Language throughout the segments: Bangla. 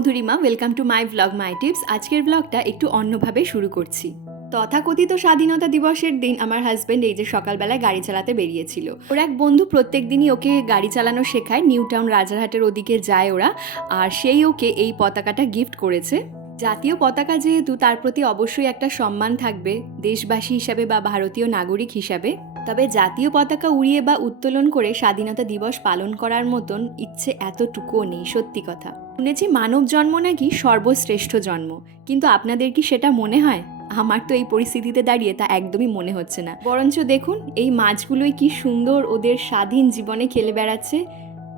Madhurima welcome to my blog my tips আজকের ব্লগটা একটু অন্যভাবে শুরু করছি। তথাকথিত স্বাধীনতা দিবসের দিন আমার হাজব্যান্ড এই যে সকালবেলায় গাড়ি চালাতে বেরিয়েছিল। ওর এক বন্ধু প্রত্যেক দিনই ওকে গাড়ি চালানো শেখায় নিউ টাউন রাজারহাটের ওদিকে যায় ওরা, আর সেই ওকে এই পতাকাটা গিফট করেছে। জাতীয় পতাকা যেহেতু, তার প্রতি অবশ্যই একটা সম্মান থাকবে, দেশবাসী হিসাবে বা ভারতীয় নাগরিক হিসাবে। তবে জাতীয় পতাকা উড়িয়ে বা উত্তোলন করে স্বাধীনতা দিবস পালন করার মতন ইচ্ছে এতটুকুও নেই, সত্যি কথা। শুনেছি মানব জন্ম নাকি সর্বশ্রেষ্ঠ জন্ম। কিন্তু আপনাদের কি সেটা মনে হয়? আমার তো এই পরিস্থিতিতে দাঁড়িয়ে তা একদমই মনে হচ্ছে না। বরঞ্চ দেখুন, এই মাছগুলোই কি সুন্দর ওদের স্বাধীন জীবনে খেলে বেড়াচ্ছে,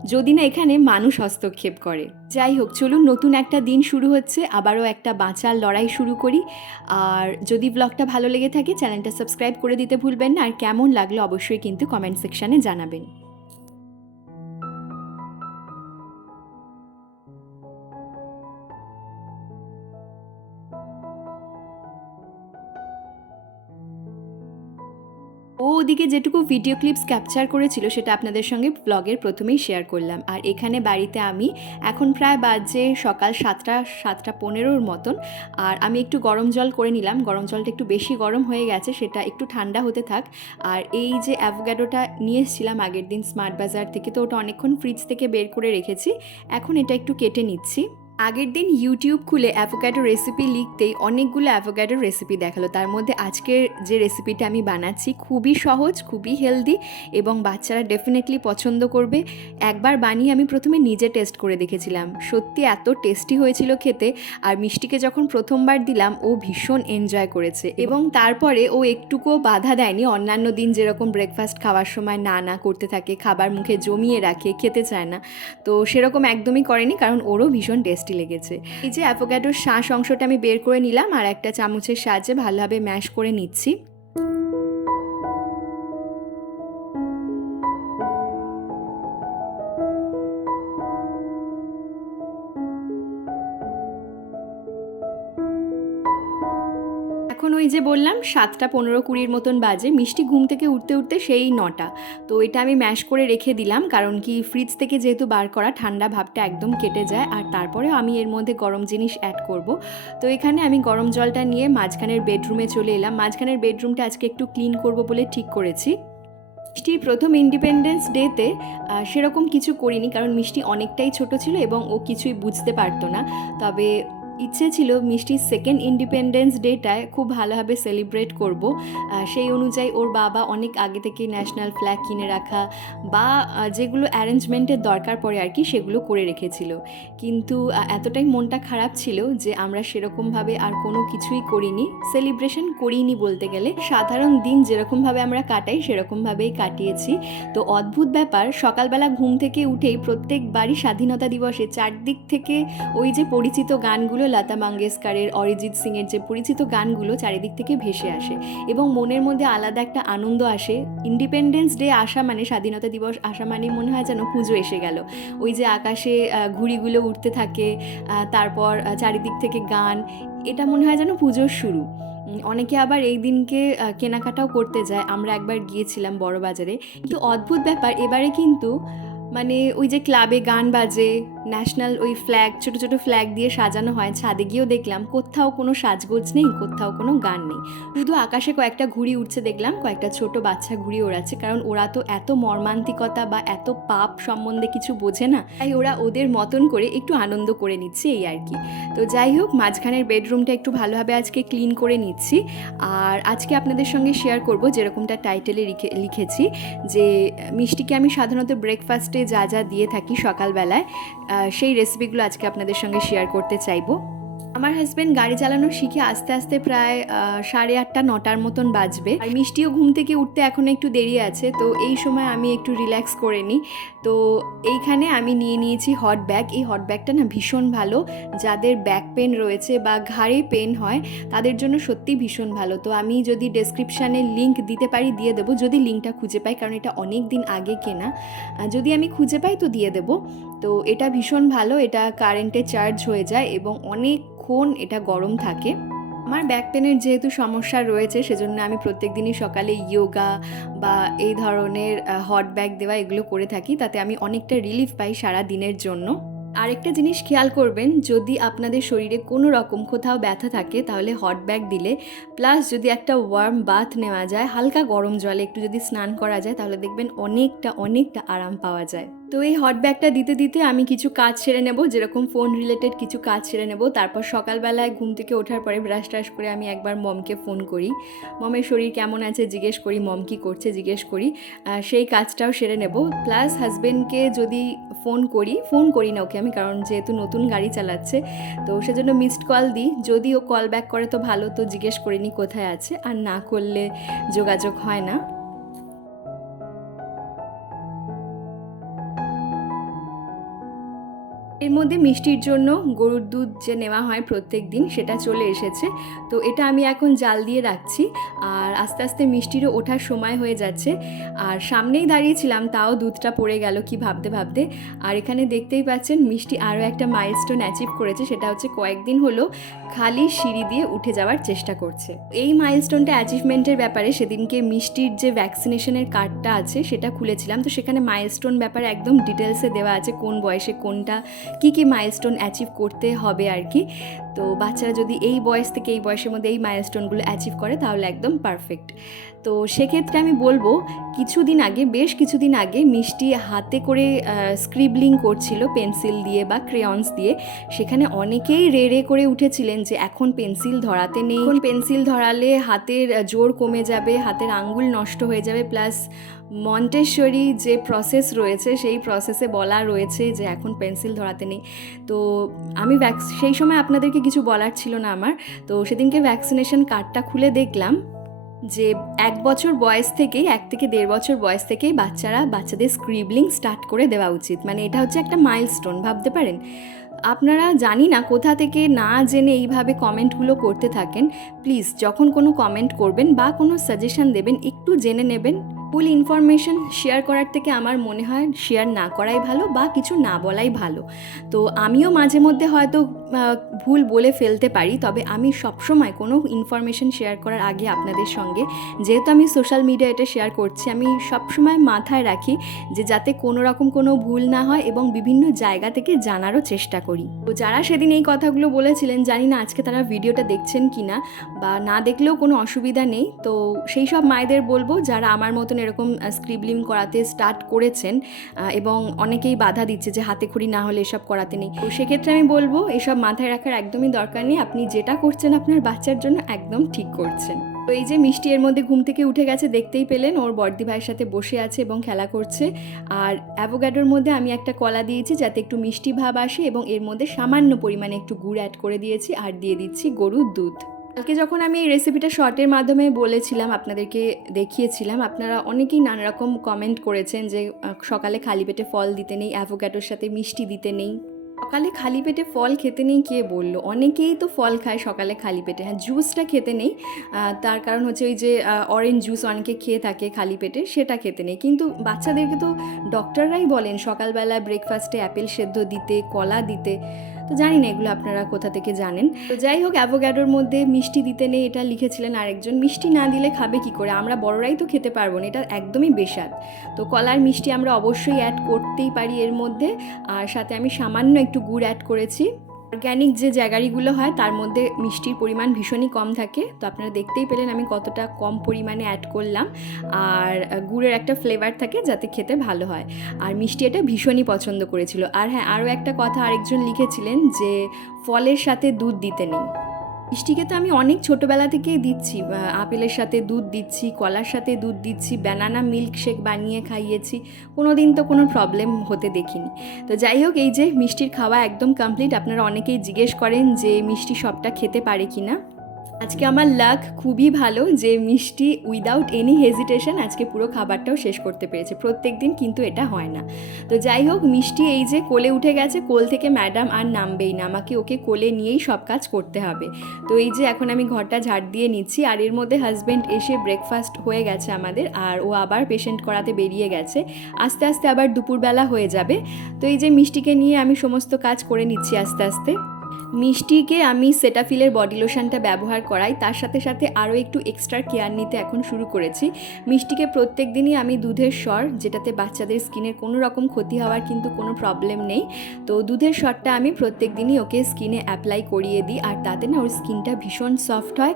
যদি না এখানে মানুষ হস্তক্ষেপ করে। যাই হোক, চলুন নতুন একটা দিন শুরু হচ্ছে, আবারও একটা বাঁচার লড়াই শুরু করি। আর যদি ব্লগটা ভালো লেগে থাকে, চ্যানেলটা সাবস্ক্রাইব করে দিতে ভুলবেন না। আর কেমন লাগল অবশ্যই কিন্তু কমেন্ট সেকশানে জানাবেন। ও ওদিকে যেটুকু ভিডিও ক্লিপস ক্যাপচার করেছিল, সেটা আপনাদের সঙ্গে ব্লগের প্রথমেই শেয়ার করলাম। আর এখানে বাড়িতে আমি এখন প্রায় বাজে সকাল সাতটা সাতটা পনেরোর মতন। আর আমি একটু গরম জল করে নিলাম। গরম জলটা একটু বেশি গরম হয়ে গেছে, সেটা একটু ঠান্ডা হতে থাক। আর এই যে অ্যাভোগ্যাডোটা নিয়ে এসেছিলাম আগের দিন স্মার্ট বাজার থেকে, তো ওটা অনেকক্ষণ ফ্রিজ থেকে বের করে রেখেছি। এখন এটা একটু কেটে নিচ্ছি। আগের দিন ইউটিউব খুলে অ্যাভোক্যাডো রেসিপি লিখতেই অনেকগুলো অ্যাভোক্যাডোর রেসিপি দেখাল। তার মধ্যে আজকের যে রেসিপিটা আমি বানাচ্ছি খুবই সহজ, খুবই হেলদি এবং বাচ্চারা ডেফিনেটলি পছন্দ করবে। একবার বানিয়ে আমি প্রথমে নিজে টেস্ট করে দেখেছিলাম। সত্যি এত টেস্টি হয়েছিল খেতে আর মিষ্টিকে যখন প্রথমবার দিলাম, ও ভীষণ এনজয় করেছে এবং তারপরে ও একটুকুও বাধা দেয়নি। অন্যান্য দিন যেরকম ব্রেকফাস্ট খাওয়ার সময় না না করতে থাকে, খাবার মুখে জমিয়ে রাখে, খেতে চায় না। তো সেরকম একদমই করেনি কারণ ওরও ভীষণ টেস্টি লেগেছে। এই যে অ্যাভোক্যাডোর শাঁস অংশটা আমি বের করে নিলাম আর একটা চামচের সাহায্যে ভালোভাবে ম্যাশ করে নিচ্ছি। ওই যে বললাম, সাতটা পনেরো কুড়ির মতন বাজে, মিষ্টি ঘুম থেকে উঠতে উঠতে সেই নটা। তো এটা আমি ম্যাশ করে রেখে দিলাম, কারণ কি ফ্রিজ থেকে যেহেতু বার করা, ঠান্ডা ভাবটা একদম কেটে যায়, আর তারপরে আমি এর মধ্যে গরম জিনিস অ্যাড করব। তো এখানে আমি গরম জলটা নিয়ে মাঝখানের বেডরুমে চলে এলাম। মাঝখানের বেডরুমটা আজকে একটু ক্লিন করব বলে ঠিক করেছি। মিষ্টির প্রথম ইন্ডিপেন্ডেন্স ডেতে সেরকম কিছু করিনি, কারণ মিষ্টি অনেকটাই ছোট ছিল এবং ও কিছুই বুঝতে পারতো না। তবে ইচ্ছে ছিল মিষ্টির সেকেন্ড ইন্ডিপেন্ডেন্স ডেটায় খুব ভালোভাবে সেলিব্রেট করব। সেই অনুযায়ী ওর বাবা অনেক আগে থেকে ন্যাশনাল ফ্ল্যাগ কিনে রাখা বা যেগুলো অ্যারেঞ্জমেন্টের দরকার পড়ে আর কি, সেগুলো করে রেখেছিল। কিন্তু এতটাই মনটা খারাপ ছিল যে আমরা সেরকমভাবে আর কোনো কিছুই করিনি। সেলিব্রেশন করিনি বলতে গেলে। সাধারণ দিন যেরকমভাবে আমরা কাটাই, সেরকমভাবেই কাটিয়েছি। তো অদ্ভুত ব্যাপার, সকালবেলা ঘুম থেকে উঠেই প্রত্যেকবারই স্বাধীনতা দিবসে চারদিক থেকে ওই যে পরিচিত গানগুলো লতা মঙ্গেশকরের অরিজিৎ সিংয়ের যে পরিচিত গানগুলো চারিদিক থেকে ভেসে আসে এবং মনের মধ্যে আলাদা একটা আনন্দ আসে। ইন্ডিপেন্ডেন্স ডে আসা মানে স্বাধীনতা দিবস আসা মানে মনে হয় যেন পুজো এসে গেল। ওই যে আকাশে ঘুড়িগুলো উঠতে থাকে তারপর চারিদিক থেকে গান, এটা মনে হয় যেন পুজোর শুরু। অনেকে আবার এই দিনকে কেনাকাটাও করতে যায়। আমরা একবার গিয়েছিলাম বড় বাজারে কিন্তু অদ্ভুত ব্যাপার, এবারে কিন্তু মানে ওই যে ক্লাবে গান বাজে ন্যাশনাল ওই ফ্ল্যাগ ছোট ছোট ফ্ল্যাগ দিয়ে সাজানো হয়। ছাদে গিয়েও দেখলাম, কোথাও কোনো সাজগোজ নেই, কোথাও কোনো গান নেই। শুধু আকাশে কয়েকটা ঘুড়ি উঠছে দেখলাম, কয়েকটা ছোট বাচ্চা ঘুড়ি ওড়াচ্ছে, কারণ ওরা তো এত মর্মান্তিকতা বা এত পাপ সম্বন্ধে কিছু বোঝে না, তাই ওরা ওদের মতন করে একটু আনন্দ করে নিচ্ছে এই আর কি। তো যাই হোক, মাঝখানের বেডরুমটা একটু ভালোভাবে আজকে ক্লিন করে নিচ্ছি। আর আজকে আপনাদের সঙ্গে শেয়ার করব যেরকমটা টাইটেলে লিখে লিখেছি, যে, মিষ্টিকে আমি সাধারণত ব্রেকফাস্টে যা যা দিয়ে থাকি সকালবেলায় সেই রেসিপিগুলো আজকে আপনাদের সঙ্গে শেয়ার করতে চাইব। আমার হাজব্যান্ড গাড়ি চালানো শিখে আস্তে আস্তে প্রায় সাড়ে আটটা, নটার মতন বাজবে। আর মিষ্টিও ঘুম থেকে উঠতে এখন একটু দেরি আছে, তো এই সময় আমি একটু রিল্যাক্স করে নিই। তো এইখানে আমি নিয়ে নিয়েছি হট ব্যাগ এই হট ব্যাগটা না ভীষণ ভালো। যাদের ব্যাক পেন রয়েছে বা ঘাড়ে পেন হয়, তাদের জন্য সত্যি ভীষণ ভালো। তো আমি যদি ডেসক্রিপশানে লিংক দিতে পারি, দিয়ে দেবো। যদি লিঙ্কটা খুঁজে পাই, কারণ এটা অনেক দিন আগে কেনা। যদি আমি খুঁজে পাই, তো দিয়ে দেবো। তো এটা ভীষণ ভালো, এটা কারেন্টে চার্জ হয়ে যায় এবং অনেকক্ষণ এটা গরম থাকে। আমার ব্যাক পেনের যেহেতু সমস্যা রয়েছে, সেজন্য আমি প্রত্যেক দিনই সকালে ইয়োগা বা এই ধরনের হট ব্যাগ দেওয়া এগুলো করে থাকি, তাতে আমি অনেকটা রিলিফ পাই সারা দিনের জন্য। আরেকটা জিনিস খেয়াল করবেন, যদি আপনাদের শরীরে কোনো রকম কোথাও ব্যথা থাকে, তাহলে হট ব্যাগ দিলে প্লাস যদি একটা ওয়ার্ম বাথ নেওয়া যায়, হালকা গরম জলে একটু যদি স্নান করা যায়, তাহলে দেখবেন অনেকটা অনেকটা আরাম পাওয়া যায়। তো এই হট ব্যাগটা দিতে দিতে আমি কিছু কাজ সেরে নেব, যেরকম ফোন রিলেটেড কিছু কাজ সেরে নেব। তারপর সকালবেলায় ঘুম থেকে ওঠার পরে ব্রাশ ট্রাশ করে আমি একবার মমকে ফোন করি। মমের শরীর কেমন আছে জিজ্ঞেস করি, মম কী করছে জিজ্ঞেস করি। সেই কাজটাও সেরে নেব। প্লাস হাজবেন্ডকে যদি ফোন করি ফোন করি না ওকে আমি, কারণ যেহেতু নতুন গাড়ি চালাচ্ছে, তো সেজন্য মিসড কল দিই। যদি ও কল ব্যাক করে তো ভালো, তো জিজ্ঞেস করিনি কোথায় আছে। আর না করলে যোগাযোগ হয় না। মধ্যে মিষ্টির জন্য গরুর দুধ যে নেওয়া হয় প্রত্যেক দিন সেটা চলে এসেছে। তো এটা আমি এখন জাল দিয়ে রাখছি আর আস্তে আস্তে মিষ্টিরও ওঠার সময় হয়ে যাচ্ছে। আর সামনেই দাঁড়িয়েছিলাম, তাও দুধটা পড়ে গেল কি ভাবতে ভাবতে। আর এখানে দেখতেই পাচ্ছেন, মিষ্টি আরও একটা মাইলস্টোন অ্যাচিভ করেছে, সেটা হচ্ছে কয়েকদিন হলো খালি সিঁড়ি দিয়ে উঠে যাওয়ার চেষ্টা করছে। এই মাইলস্টোনটা অ্যাচিভমেন্টের ব্যাপারে সেদিনকে মিষ্টির যে ভ্যাকসিনেশনের কার্ডটা আছে, সেটা খুলেছিলাম। তো সেখানে মাইলস্টোন ব্যাপারে একদম ডিটেলসে দেওয়া আছে, কোন বয়সে কোনটা, কি কি মাইলস্টোন অ্যাচিভ করতে হবে আর কি। তো বাচ্চারা যদি এই বয়স থেকে এই বয়সের মধ্যে এই মাইলস্টোনগুলো অ্যাচিভ করে, তাহলে একদম পারফেক্ট তো সেক্ষেত্রে আমি বলব, কিছুদিন আগে, বেশ কিছুদিন আগে মিষ্টি হাতে করে স্ক্রিবলিং করছিল পেন্সিল দিয়ে বা ক্রেয়ন্স দিয়ে। সেখানে অনেকেই রে রে করে উঠেছিলেন যে, এখন পেন্সিল ধরাতে নেই। এখন পেন্সিল ধরালে হাতের জোর কমে যাবে, হাতের আঙ্গুল নষ্ট হয়ে যাবে প্লাস মন্টেশ্বরী যে প্রসেস রয়েছে, সেই প্রসেসে বলা রয়েছে যে এখন পেন্সিল ধরাতে নেই। তো আমি ভ্যাক্স সেই সময় আপনাদেরকে কিছু বলার ছিল না আমার। তো সেদিনকে ভ্যাকসিনেশন কার্ডটা খুলে দেখলাম যে এক বছর বয়স থেকেই, এক থেকে দেড় বছর বয়স থেকেই বাচ্চারা বাচ্চাদের স্ক্রিবলিং স্টার্ট করে দেওয়া উচিত। মানে এটা হচ্ছে একটা মাইলস্টোন ভাবতে পারেন। আপনারা জানি না কোথা থেকে না জেনে এইভাবে কমেন্টগুলো করতে থাকেন। প্লিজ, যখন কোনো কমেন্ট করবেন বা কোনো সাজেশন দেবেন, একটু জেনে নেবেন। ফুল ইনফরমেশন শেয়ার করার থেকে আমার মনে হয় শেয়ার না করাই ভালো বা কিছু না বলাই ভালো। তো আমিও মাঝে মধ্যে হয়তো ভুল বলে ফেলতে পারি, তবে আমি সবসময় কোনো ইনফরমেশন শেয়ার করার আগে আপনাদের সঙ্গে, যেহেতু আমি সোশ্যাল মিডিয়া এটা শেয়ার করছি, আমি সবসময় মাথায় রাখি যে যাতে কোনো রকম কোনো ভুল না হয় এবং বিভিন্ন জায়গা থেকে জানারও চেষ্টা করি। তো যারা সেদিন এই কথাগুলো বলেছিলেন, জানি না আজকে তারা ভিডিওটা দেখছেন কি না বা না দেখলেও কোনো অসুবিধা নেই, তো সেই সব মায়েদের বলব, যারা আমার মতন এরকম স্ক্রিবলিং করাতে স্টার্ট করেছেন এবং অনেকেই বাধা দিচ্ছে যে হাতে খড়ি না হলে এসব করাতে নেই। তো সেক্ষেত্রে আমি বলব, এসব মাথায় রাখার একদমই দরকার নেই। আপনি যেটা করছেন আপনার বাচ্চার জন্য একদম ঠিক করছেন। তো এই যে মিষ্টি এর মধ্যে ঘুম থেকে উঠে গেছে, দেখতেই পেলেন, ওর বর্দি ভাইয়ের সাথে বসে আছে এবং খেলা করছে। আর অ্যাভোগাডোর মধ্যে আমি একটা কলা দিয়েছি, যাতে একটু মিষ্টি ভাব আসে এবং এর মধ্যে সামান্য পরিমাণে একটু গুড় অ্যাড করে দিয়েছি, আর দিয়ে দিচ্ছি গরুর দুধ। কালকে যখন আমি এই রেসিপিটা শর্টের মাধ্যমে বলেছিলাম, আপনাদেরকে দেখিয়েছিলাম, আপনারা অনেকেই নানা রকম কমেন্ট করেছেন যে সকালে খালি পেটে ফল দিতে নেই অ্যাভোক্যাডোর সাথে মিষ্টি দিতে নেই। সকালে খালি পেটে ফল খেতে নেই কে বলল? অনেকেই তো ফল খায় সকালে খালি পেটে। হ্যাঁ জুসটা খেতে নেই তার কারণ হচ্ছে ওই যে অরেঞ্জ জুস অনেকে খেয়ে থাকে খালি পেটে, সেটা খেতে নেই। কিন্তু বাচ্চাদেরকে তো ডক্টররাই বলেন, সকালবেলা ব্রেকফাস্টে অ্যাপেল সেদ্ধ দিতে, কলা দিতে তো জানি না এগুলো আপনারা কোথা থেকে জানেন। তো যাই হোক অ্যাভোগ্যাডোর মধ্যে মিষ্টি দিতে নেই, এটা লিখেছিলেন আরেকজন। মিষ্টি না দিলে খাবে কি করে? আমরা বড়রাই তো খেতে পারব না, এটা একদমই বেস্বাদ তো কলার মিষ্টি আমরা অবশ্যই অ্যাড করতেই পারি এর মধ্যে। আর সাথে আমি সামান্য একটু গুড় অ্যাড করেছি। অর্গ্যানিক যে জায়গাগুলো হয়, তার মধ্যে মিষ্টির পরিমাণ ভীষণই কম থাকে। তো আপনারা দেখতেই পেলেন আমি কতটা কম পরিমাণে অ্যাড করলাম। আর গুড়ের একটা ফ্লেভার থাকে যাতে খেতে ভালো হয়। আর মিষ্টি এটা ভীষণই পছন্দ করেছিল। আর হ্যাঁ আরও একটা কথা আরেকজন লিখেছিলেন যে, ফলের সাথে দুধ দিতে নেই। মিষ্টিকে তো আমি অনেক ছোটোবেলা থেকেই দিচ্ছি আপেলের সাথে দুধ দিচ্ছি, কলার সাথে দুধ দিচ্ছি ব্যানানা মিল্ক শেক বানিয়ে খাইয়েছি কোনো দিন তো কোনো প্রবলেম হতে দেখিনি। তো যাই হোক, এই যে মিষ্টির খাওয়া একদম কমপ্লিট আপনারা অনেকেই জিজ্ঞেস করেন যে মিষ্টি সবটা খেতে পারে কি না আজকে আমার লাক খুবই ভালো যে মিষ্টি উইদাউট এনি হেজিটেশন আজকে পুরো খাবারটাও শেষ করতে পেরেছে। প্রত্যেক দিন কিন্তু এটা হয় না। তো যাই হোক, মিষ্টি এই যে কোলে উঠে গেছে, কোল থেকে ম্যাডাম আর নামবেই না। আমাকে ওকে কোলে নিয়েই সব কাজ করতে হবে। তো এই যে এখন আমি ঘরটা ঝাড় দিয়ে নিচ্ছি আর এর মধ্যে হাজব্যান্ড এসে ব্রেকফাস্ট হয়ে গেছে আমাদের আর ও আবার পেশেন্ট করাতে বেরিয়ে গেছে। আস্তে আস্তে আবার দুপুরবেলা হয়ে যাবে। তো এই যে মিষ্টিকে নিয়ে আমি সমস্ত কাজ করে নিচ্ছি আস্তে আস্তে। মিষ্টিকে আমি সেটাফিলের বডি লোশনটা ব্যবহার করাই, তার সাথে সাথে আরও একটু এক্সট্রা কেয়ার নিতে এখন শুরু করেছি। মিষ্টিকে প্রত্যেক দিনই আমি দুধের স্বর যেটাতে বাচ্চাদের স্কিনের কোনো রকম ক্ষতি হওয়ার কিন্তু কোনো প্রবলেম নেই, তো দুধের স্বরটা আমি প্রত্যেক দিনই ওকে স্কিনে অ্যাপ্লাই করিয়ে দিই, আর তাতে না ওর স্কিনটা ভীষণ সফট হয়।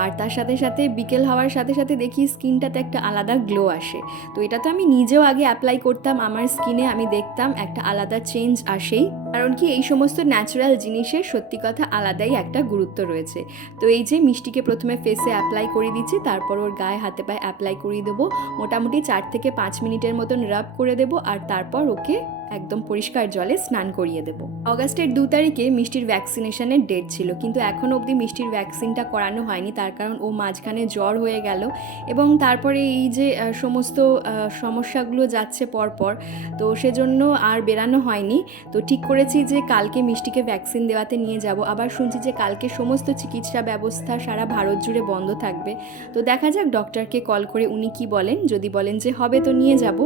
আর তার সাথে সাথে বিকেল হওয়ার সাথে সাথে দেখি স্কিনটাতে একটা আলাদা গ্লো আসে। তো এটা তো আমি নিজেও আগে অ্যাপ্লাই করতাম, আমার স্কিনে আমি দেখতাম, একটা আলাদা চেঞ্জ আসেই। কারণ কি, এই সমস্ত ন্যাচারাল জিনিসের সত্যি কথা আলাদাই একটা গুরুত্ব রয়েছে। তো এই যে মিষ্টিকে প্রথমে ফেসে অ্যাপ্লাই করে দিচ্ছি, তারপর ওর গায়ে হাতে পায়ে অ্যাপ্লাই করিয়ে দেবো। মোটামুটি চার থেকে পাঁচ মিনিটের মতন রাব করে দেবো, আর তারপর ওকে একদম পরিষ্কার জলে স্নান করিয়ে দেবো। অগাস্টের দু তারিখে মিষ্টির ভ্যাকসিনেশনের ডেট ছিল, কিন্তু এখন অবধি মিষ্টির ভ্যাকসিনটা করানো হয়নি, তার কারণ ও মাঝখানে জ্বর হয়ে গেল এবং তারপরে এই যে সমস্ত সমস্যাগুলো যাচ্ছে পরপর, তো সেজন্য আর বেরানো হয়নি। তো ঠিক করেছি যে কালকে মিষ্টিকে ভ্যাকসিন দেওয়াতে নিয়ে যাব। আবার শুনছি যে কালকে সমস্ত চিকিৎসা ব্যবস্থা সারা ভারত জুড়ে বন্ধ থাকবে। তো দেখা যাক ডক্টরকে কল করে উনি কি বলেন। যদি বলেন যে হবে তো নিয়ে যাব।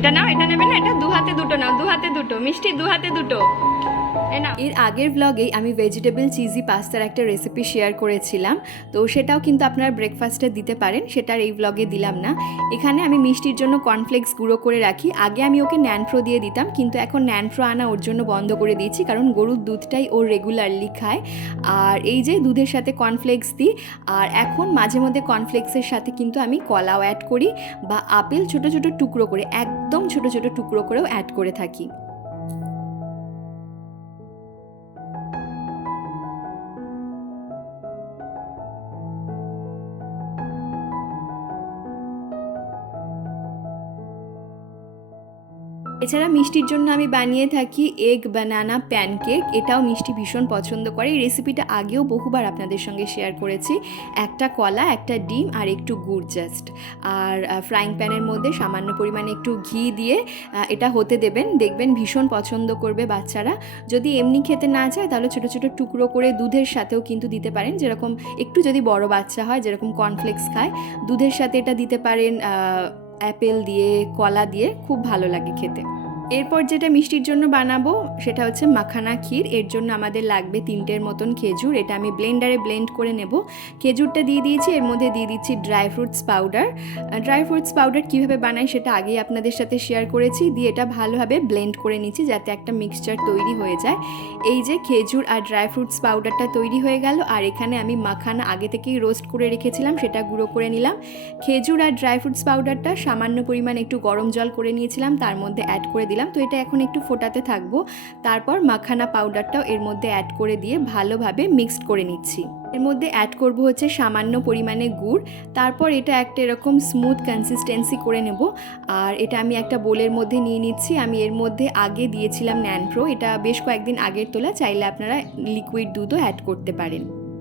এটা নাও, এটা নেবে না, এটা দু হাতে দুটো নাও দু হাতে দুটো, মিষ্টি দু হাতে দুটো। এর আগের ব্লগেই আমি ভেজিটেবল চিজি পাস্তার একটা রেসিপি শেয়ার করেছিলাম। তো সেটাও কিন্তু আপনারা ব্রেকফাস্টে দিতে পারেন সেটার এই ব্লগে দিলাম না। এখানে আমি মিষ্টির জন্য কর্নফ্লেক্স গুঁড়ো করে রাখি। আগে আমি ওকে ন্যানফ্রো দিয়ে দিতাম, কিন্তু এখন ন্যানফ্রো আনা ওর জন্য বন্ধ করে দিয়েছি, কারণ গরুর দুধটাই ও রেগুলারলি খায়। আর এই যে দুধের সাথে কর্নফ্লেক্স দিই, আর এখন মাঝে মধ্যে কর্নফ্লেক্সের সাথে কিন্তু আমি কলাও অ্যাড করি, বা আপেল ছোট ছোট টুকরো করে, একদম ছোট ছোট টুকরো করেও অ্যাড করে থাকি। এছাড়া মিষ্টির জন্য আমি বানিয়ে থাকি এগ বানানা প্যানকেক এটাও মিষ্টি ভীষণ পছন্দ করে। এই রেসিপিটা আগেও বহুবার আপনাদের সঙ্গে শেয়ার করেছি। একটা কলা, একটা ডিম আর একটু গুড় জাস্ট আর ফ্রাইং প্যানের মধ্যে সামান্য পরিমাণে একটু ঘি দিয়ে এটা হতে দেবেন। দেখবেন ভীষণ পছন্দ করবে বাচ্চারা। যদি এমনি খেতে না চায়, তাহলে ছোটো ছোটো টুকরো করে দুধের সাথেও কিন্তু দিতে পারেন। যেরকম একটু যদি বড় বাচ্চা হয়, যেরকম কর্নফ্লেক্স খায়, দুধের সাথে এটা দিতে পারেন অ্যাপেল দিয়ে কলা দিয়ে খুব ভালো লাগে খেতে। এরপর যেটা মিষ্টির জন্য বানাবো, সেটা হচ্ছে মাখানা ক্ষীর। এর জন্য আমাদের লাগবে তিনটের মতন খেজুর। এটা আমি ব্লেন্ডারে ব্লেন্ড করে নেব। খেজুরটা দিয়ে দিয়েছি, এর মধ্যে দিয়ে দিচ্ছি dry fruits powder dry fruits powder কীভাবে বানাই সেটা আগেই আপনাদের সাথে শেয়ার করেছি। দিয়ে এটা ভালোভাবে ব্লেন্ড করে নিচ্ছি যাতে একটা মিক্সচার তৈরি হয়ে যায়। এই যে খেজুর আর ড্রাই ফ্রুটস পাউডারটা তৈরি হয়ে গেল। আর এখানে আমি মাখানা আগে থেকেই রোস্ট করে রেখেছিলাম, সেটা গুঁড়ো করে নিলাম। খেজুর আর ড্রাই ফ্রুটস পাউডারটা সামান্য পরিমাণ একটু গরম জল করে নিয়েছিলাম, তার মধ্যে অ্যাড করে দিলাম তো এটা এখন একটু ফোটাতে থাকব। তারপর মাখানা পাউডারটাও এর মধ্যে অ্যাড করে দিয়ে ভালোভাবে মিক্সড করে নিচ্ছি। এর মধ্যে অ্যাড করব হচ্ছে সামান্য পরিমাণে গুড়। তারপর এটা একটা এরকম স্মুথ কনসিস্টেন্সি করে নেব। আর এটা আমি একটা বোলের মধ্যে নিয়ে নিচ্ছি। আমি এর মধ্যে আগে দিয়েছিলাম ন্যানপ্রো এটা বেশ কয়েকদিন আগের তোলা। চাইলে আপনারা লিকুইড দুধও অ্যাড করতে পারেন।